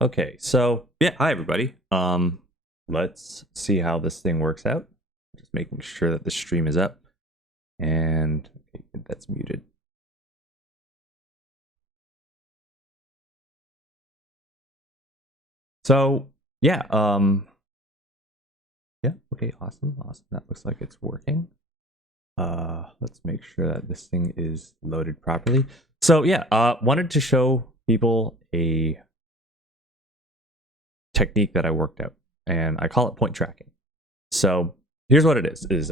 Okay, so yeah, hi everybody. Let's see how this thing works out. Just making sure that the stream is up, and okay, that's muted. So yeah, yeah, okay, awesome. That looks like it's working. Let's make sure that this thing is loaded properly. So yeah, wanted to show people a technique that I worked out, and I call it point tracking. So here's what it is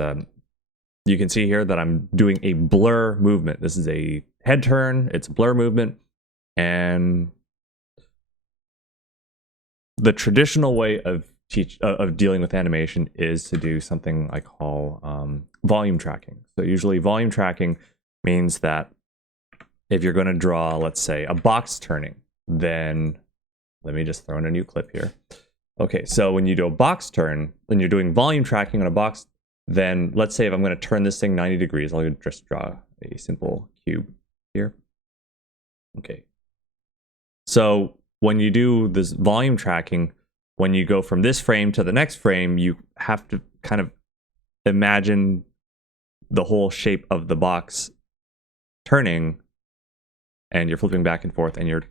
you can see here that I'm doing a blur movement. This is a head turn, it's a blur movement, and the traditional way of dealing with animation is to do something I call volume tracking. So usually volume tracking means that if you're going to draw, let's say, a box turning, then let me just throw in a new clip here. Okay, so when you do a box turn, when you're doing volume tracking on a box, then let's say if I'm going to turn this thing 90 degrees, I'll just draw a simple cube here. Okay. So when you do this volume tracking, when you go from this frame to the next frame, you have to kind of imagine the whole shape of the box turning, and you're flipping back and forth, and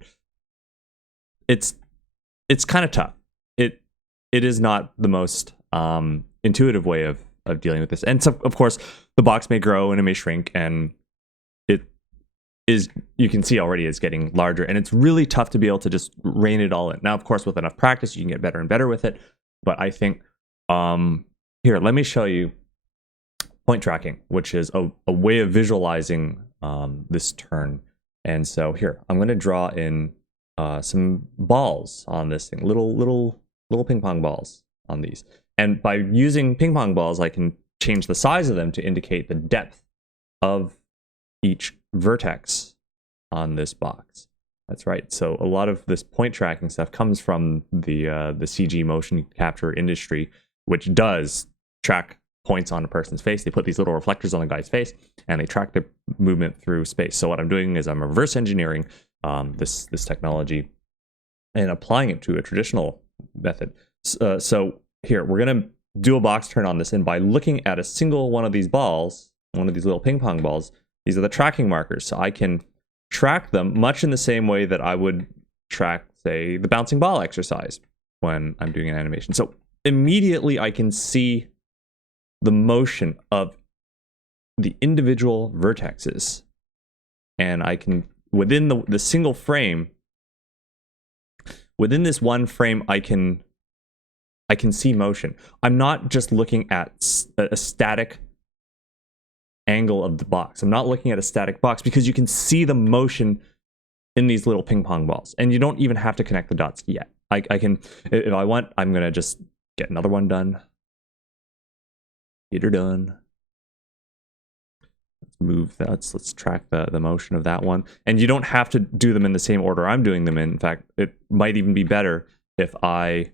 it's kind of tough. It is not the most intuitive way of dealing with this. And so, of course, the box may grow and it may shrink, and it is, you can see already, it's getting larger, and it's really tough to be able to just rein it all in. Now, of course, with enough practice, you can get better and better with it. But I think, here, let me show you point tracking, which is a way of visualizing this turn. And so here, I'm going to draw in some balls on this thing, little ping pong balls on these. And by using ping pong balls, I can change the size of them to indicate the depth of each vertex on this box. That's right. So a lot of this point tracking stuff comes from the CG motion capture industry, which does track points on a person's face. They put these little reflectors on the guy's face, and they track the movement through space. So what I'm doing is I'm reverse engineering this technology and applying it to a traditional method. So here, we're going to do a box turn on this, and by looking at a single one of these balls, one of these little ping pong balls, these are the tracking markers. So I can track them much in the same way that I would track, say, the bouncing ball exercise when I'm doing an animation. So immediately I can see the motion of the individual vertexes, and I can, within the single frame, within this one frame, I can see motion. I'm not just looking at a static angle of the box. I'm not looking at a static box, because you can see the motion in these little ping pong balls, and you don't even have to connect the dots yet. I can, if I want, I'm gonna just get another one done. Get her done. Let's move that. Let's track the motion of that one. And you don't have to do them in the same order I'm doing them in. In fact, it might even be better if I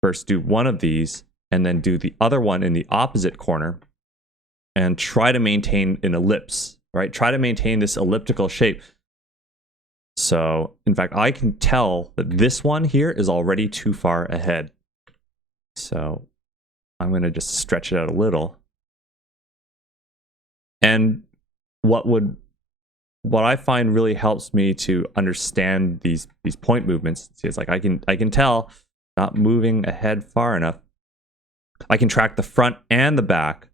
first do one of these and then do the other one in the opposite corner and try to maintain an ellipse, right? Try to maintain this elliptical shape. So, in fact, I can tell that this one here is already too far ahead. So I'm going to just stretch it out a little. And what I find really helps me to understand these point movements, see, it's like I can tell, not moving ahead far enough. I can track the front and the back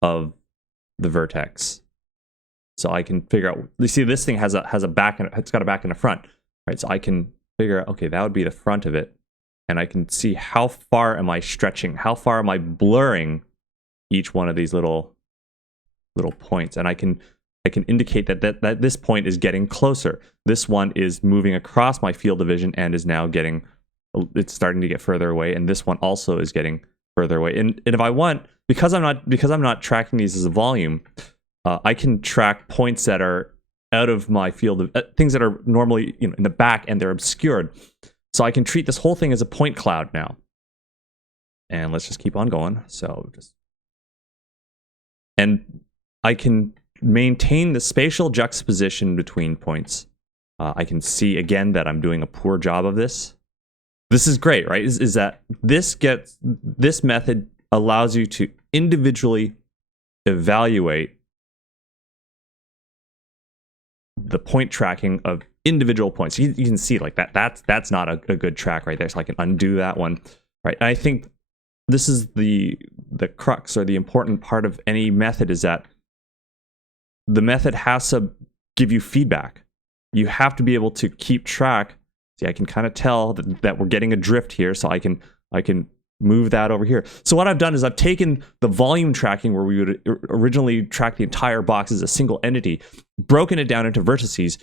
of the vertex. So I can figure out, you see, this thing has a back, and it's got a back and a front, right? So I can figure out, okay, that would be the front of it, and I can see how far am I stretching, how far am I blurring each one of these little points, and I can indicate that this point is getting closer. This one is moving across my field of vision and is now it's starting to get further away, and this one also is getting further away. And if I want, because I'm not tracking these as a volume, I can track points that are out of my field of things that are normally, in the back, and they're obscured. So I can treat this whole thing as a point cloud now. And let's just keep on going. And I can maintain the spatial juxtaposition between points. I can see again that I'm doing a poor job of this. this is great, right? Is that this method allows you to individually evaluate the point tracking of individual points. You can see like that's not a good track right there. So I can undo that one, right? And I think this is the crux or the important part of any method, is that the method has to give you feedback. You have to be able to keep track. See, I can kind of tell that we're getting a drift here, so I can move that over here. So what I've done is I've taken the volume tracking, where we would originally track the entire box as a single entity, broken it down into vertices,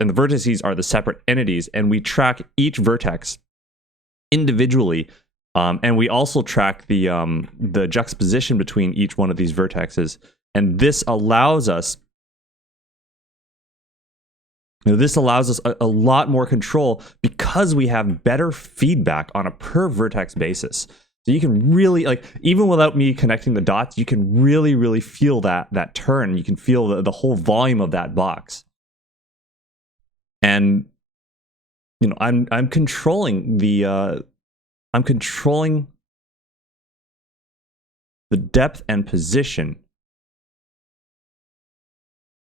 and the vertices are the separate entities, and we track each vertex individually, and we also track the juxtaposition between each one of these vertexes, and this allows us a lot more control, because we have better feedback on a per vertex basis. So you can really, like, even without me connecting the dots, you can really feel that turn. You can feel the whole volume of that box. And I'm controlling the depth and position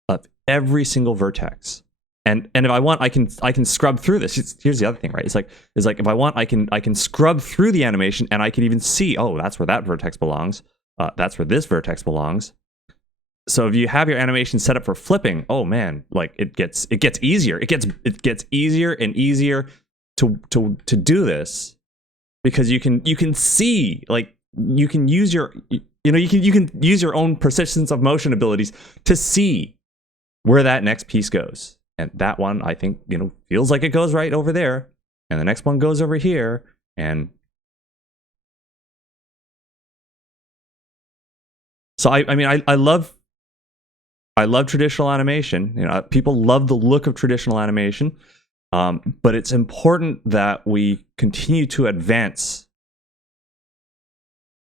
of every single vertex. And if I want, I can scrub through this. Here's the other thing, right? It's like if I want, I can scrub through the animation, and I can even see, oh, that's where that vertex belongs. That's where this vertex belongs. So if you have your animation set up for flipping, oh man, like it gets easier. It gets easier and easier to do this, because you can see, like, you can use your you can use your own persistence of motion abilities to see where that next piece goes. And that one, I think, feels like it goes right over there. And the next one goes over here. And so I love traditional animation. People love the look of traditional animation. But it's important that we continue to advance.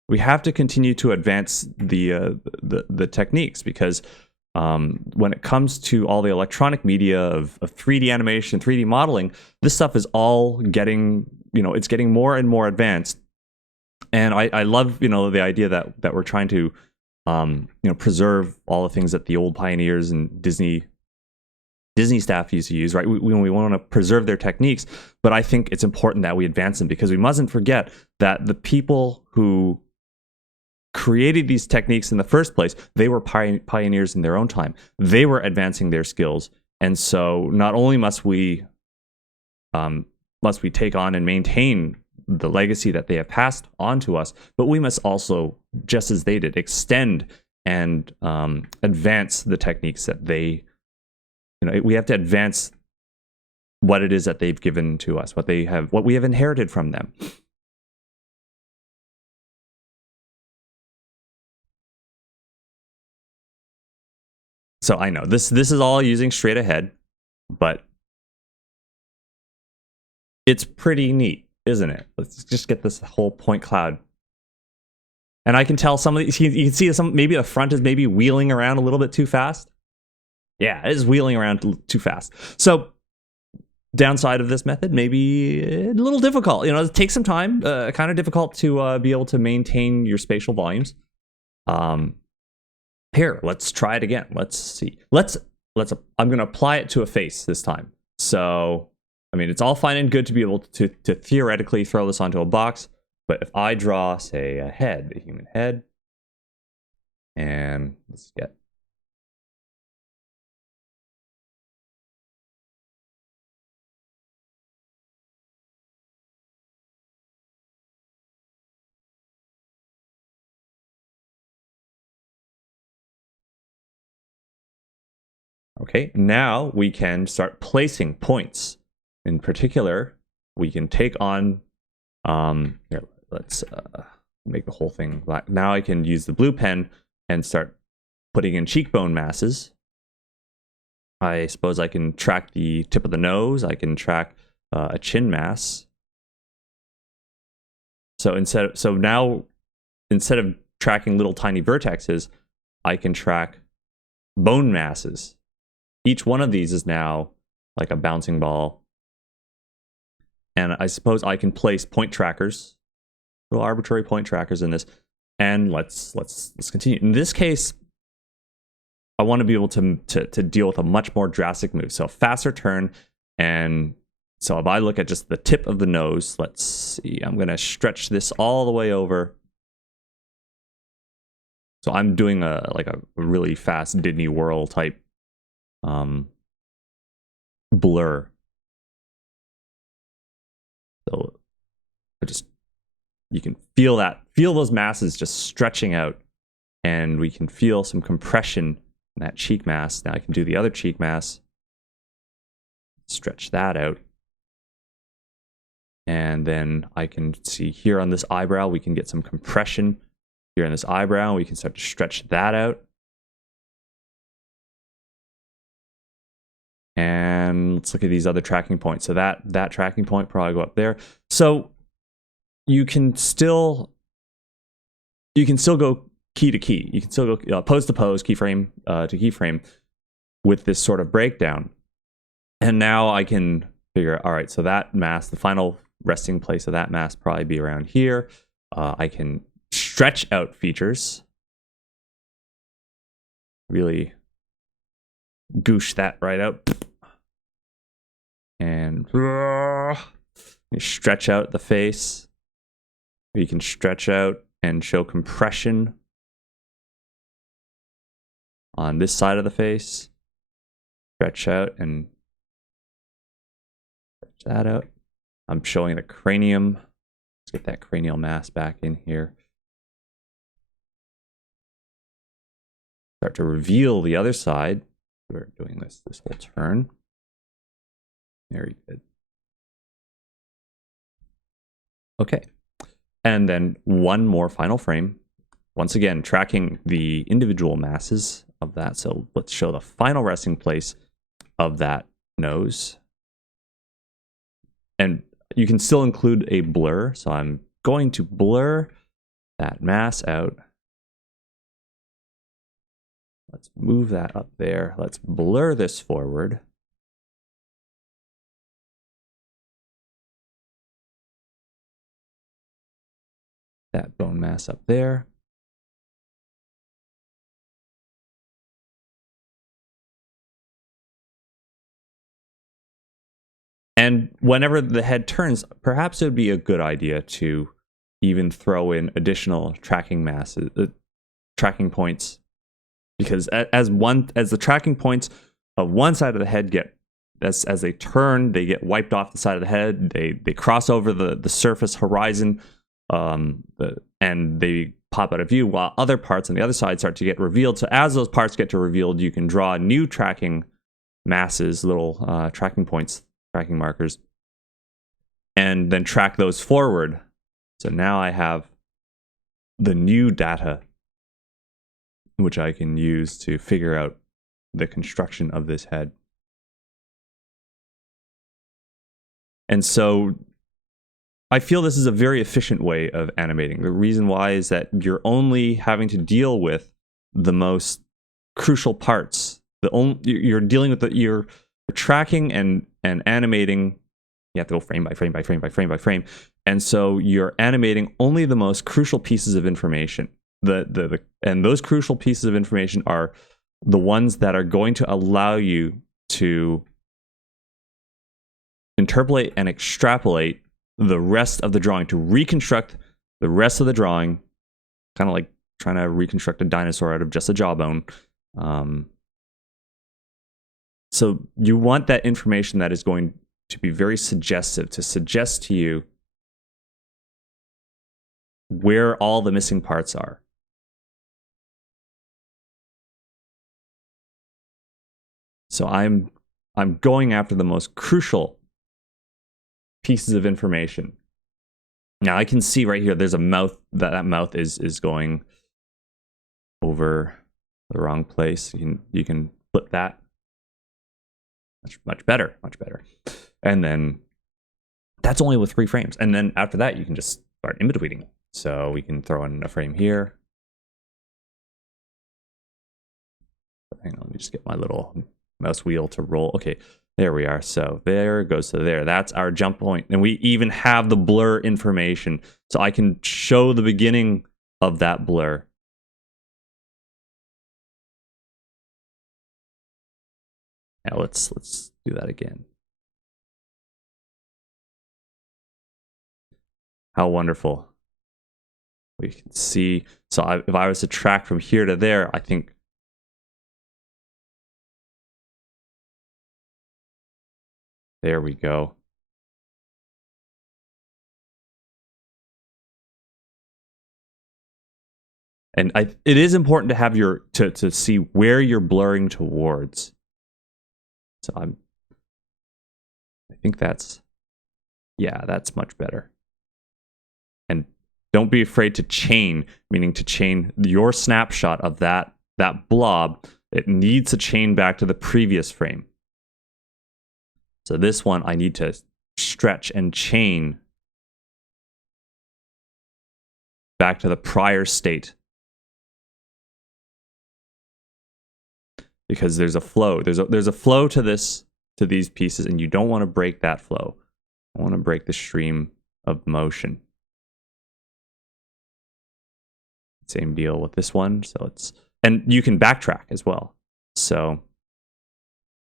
We have to continue to advance the techniques, because when it comes to all the electronic media of 3D animation, 3D modeling, this stuff is all getting, it's getting more and more advanced. And I love, the idea that we're trying to, preserve all the things that the old pioneers and Disney staff used to use, right? We want to preserve their techniques, but I think it's important that we advance them, because we mustn't forget that the people who created these techniques in the first place, they were pioneers in their own time. They were advancing their skills, and so not only must we take on and maintain the legacy that they have passed on to us, but we must also, just as they did, extend and advance the techniques that they, we have to advance what it is that they've given to us, what we have inherited from them. So I know this is all using straight ahead, but it's pretty neat, isn't it? Let's just get this whole point cloud. And I can tell some of these, you can see maybe the front is maybe wheeling around a little bit too fast. Yeah, it is wheeling around too fast. So downside of this method, maybe a little difficult. It takes some time, kind of difficult to be able to maintain your spatial volumes. Here, let's try it again. Let's see. I'm going to apply it to a face this time. So, it's all fine and good to be able to theoretically throw this onto a box. But if I draw, say, a human head, and let's get. Okay, now we can start placing points. In particular, we can take on, here, let's make the whole thing black. Now I can use the blue pen and start putting in cheekbone masses. I suppose I can track the tip of the nose. I can track a chin mass. So now, instead of tracking little tiny vertexes, I can track bone masses. Each one of these is now like a bouncing ball. And I suppose I can place point trackers, little arbitrary point trackers in this. And let's continue. In this case, I want to be able to deal with a much more drastic move. So a faster turn. And so if I look at just the tip of the nose, let's see, I'm going to stretch this all the way over. So I'm doing a really fast Disney whirl type blur. So you can feel those masses just stretching out, and we can feel some compression in that cheek mass. Now I can do the other cheek mass, stretch that out. And then I can see here on this eyebrow, we can get some compression here on this eyebrow. We can start to stretch that out. And let's look at these other tracking points. So that tracking point probably go up there. So you can still go key to key. You can still go pose to pose, keyframe to keyframe with this sort of breakdown. And now I can figure, all right, so that mask, the final resting place of that mask probably be around here. I can stretch out features. Really goosh that right out. And you stretch out the face. You can stretch out and show compression on this side of the face. Stretch out and stretch that out. I'm showing the cranium. Let's get that cranial mass back in here. Start to reveal the other side. We're doing this whole turn. Very good. Okay. And then one more final frame. Once again, tracking the individual masses of that. So let's show the final resting place of that nose. And you can still include a blur. So I'm going to blur that mass out. Let's move that up there. Let's blur this forward. That bone mass up there. And whenever the head turns, perhaps it would be a good idea to even throw in additional tracking masses, tracking points, because as the tracking points of one side of the head get as they turn, they get wiped off the side of the head. They cross over the surface horizon. And they pop out of view, while other parts on the other side start to get revealed. So as those parts get revealed, you can draw new tracking masses, little tracking points, tracking markers, and then track those forward. So now I have the new data, which I can use to figure out the construction of this head. And so I feel this is a very efficient way of animating. The reason why is that you're only having to deal with the most crucial parts. You're dealing with you're tracking and animating. You have to go frame by frame by frame by frame by frame, and so you're animating only the most crucial pieces of information. And those crucial pieces of information are the ones that are going to allow you to interpolate and extrapolate the rest of the drawing, to reconstruct the rest of the drawing, kind of like trying to reconstruct a dinosaur out of just a jawbone. So you want that information that is going to be very suggestive, to suggest to you where all the missing parts are. So I'm going after the most crucial pieces of information. Now I can see right here there's a mouth, that mouth is going over the wrong place. You can flip that. Much better. And then that's only with 3 frames. And then after that you can just start in betweening. So we can throw in a frame here. Hang on, let me just get my little mouse wheel to roll. Okay, There we are. So there it goes to there. That's our jump point. And we even have the blur information. So I can show the beginning of that blur. Now let's do that again. How wonderful. We can see. So if I was to track from here to there, I think there we go. And it is important to have to see where you're blurring towards. So I think that's much better. And don't be afraid to chain, meaning to chain your snapshot of that blob. It needs to chain back to the previous frame. So this one, I need to stretch and chain back to the prior state. Because there's a flow. There's a flow to these pieces, and you don't want to break that flow. I want to break the stream of motion. Same deal with this one. So and you can backtrack as well. So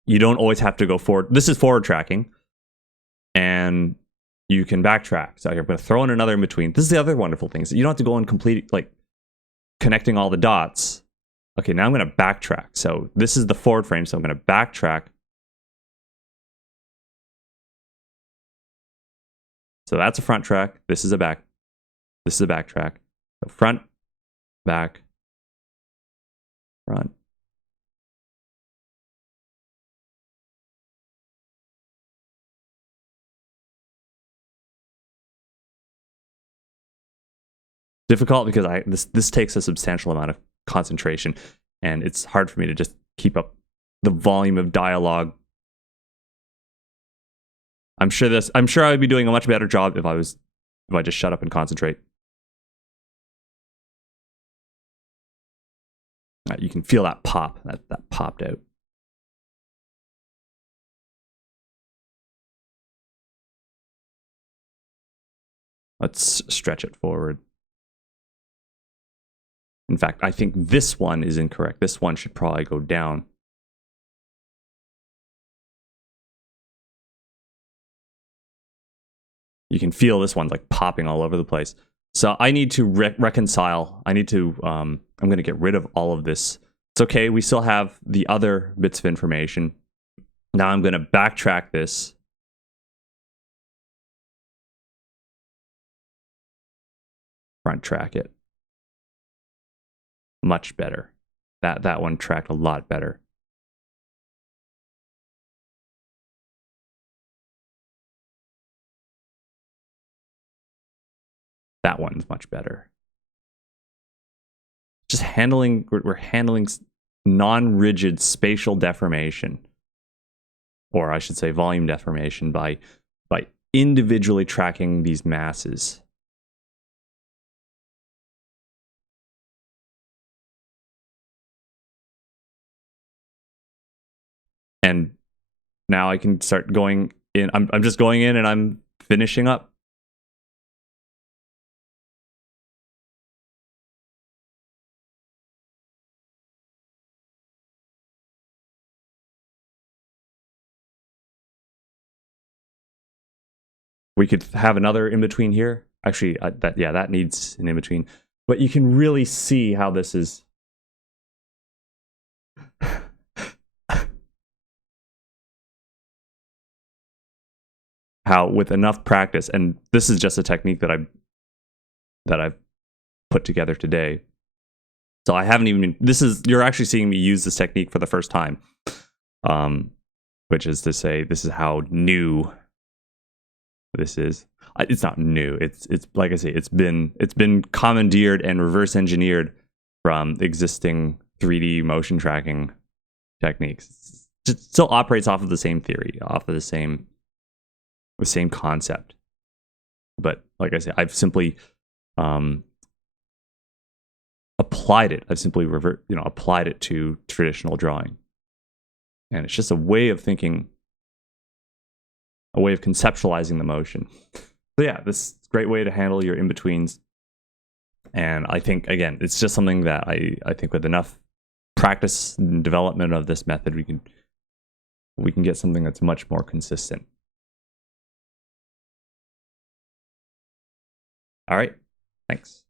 you don't always have to go forward. This is forward tracking, and you can backtrack. So I'm going to throw in another in between. This is the other wonderful thing. So you don't have to go and complete, like, connecting all the dots. Okay, now I'm going to backtrack. So this is the forward frame, so I'm going to backtrack. So that's a front track. This is a back. This is a back track. So front, back, front. Difficult because this takes a substantial amount of concentration, and it's hard for me to just keep up the volume of dialogue. I'm sure I would be doing a much better job if I just shut up and concentrate. You can feel that pop, that popped out. Let's stretch it forward. In fact, I think this one is incorrect. This one should probably go down. You can feel this one's like popping all over the place. So I need to reconcile. I need to, I'm going to get rid of all of this. It's okay. We still have the other bits of information. Now I'm going to backtrack this. Front track it. Much better. That one tracked a lot better. That one's much better. Just we're handling non-rigid spatial deformation, or I should say volume deformation, by individually tracking these masses. And now I can start going in. I'm just going in and I'm finishing up. We could have another in between here. Actually, that needs an in between. But you can really see how this is. How with enough practice, and this is just a technique that I've put together today. So I haven't even. You're actually seeing me use this technique for the first time, which is to say, this is how new this is. It's not new. It's like I say, it's been commandeered and reverse engineered from existing 3D motion tracking techniques. It still operates off of the same theory, off of the same concept. But like I say, I've simply applied it. I've simply applied it to traditional drawing. And it's just a way of thinking a way of conceptualizing the motion. So yeah, this is a great way to handle your in-betweens. And I think, again, it's just something that I think with enough practice and development of this method, we can get something that's much more consistent. All right, thanks.